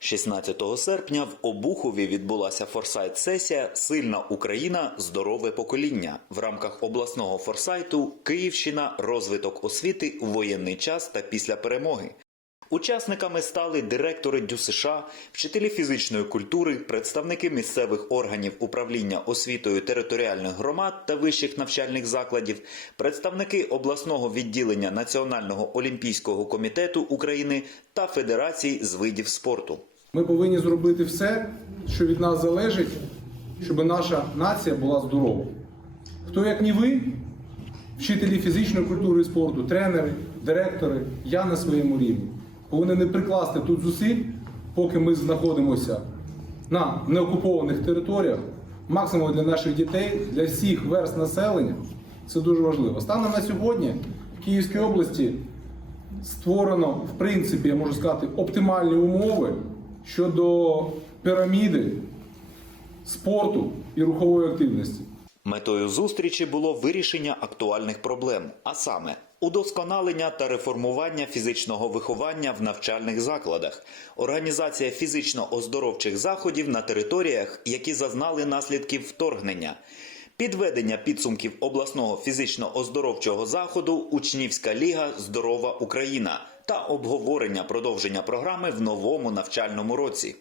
16 серпня в Обухові відбулася форсайт-сесія Сильна Україна, здорове покоління в рамках обласного форсайту Київщина, розвиток освіти у воєнний час та після перемоги. Учасниками стали директори ДЮСШ, вчителі фізичної культури, представники місцевих органів управління освітою територіальних громад та вищих навчальних закладів, представники обласного відділення Національного олімпійського комітету України та Федерації з видів спорту. Ми повинні зробити все, що від нас залежить, щоб наша нація була здорова. Хто як не ви, вчителі фізичної культури і спорту, тренери, директори, я на своєму рівні, повинні не прикласти тут зусиль, поки ми знаходимося на неокупованих територіях, максимум для наших дітей, для всіх верст населення. Це дуже важливо. Станом на сьогодні в Київській області створено, в принципі, я можу сказати, оптимальні умови щодо піраміди спорту і рухової активності. Метою зустрічі було вирішення актуальних проблем, а саме удосконалення та реформування фізичного виховання в навчальних закладах, організація фізично-оздоровчих заходів на територіях, які зазнали наслідків вторгнення. Підведення підсумків обласного фізично-оздоровчого заходу Учнівська ліга Здорова Україна та обговорення продовження програми в новому навчальному році.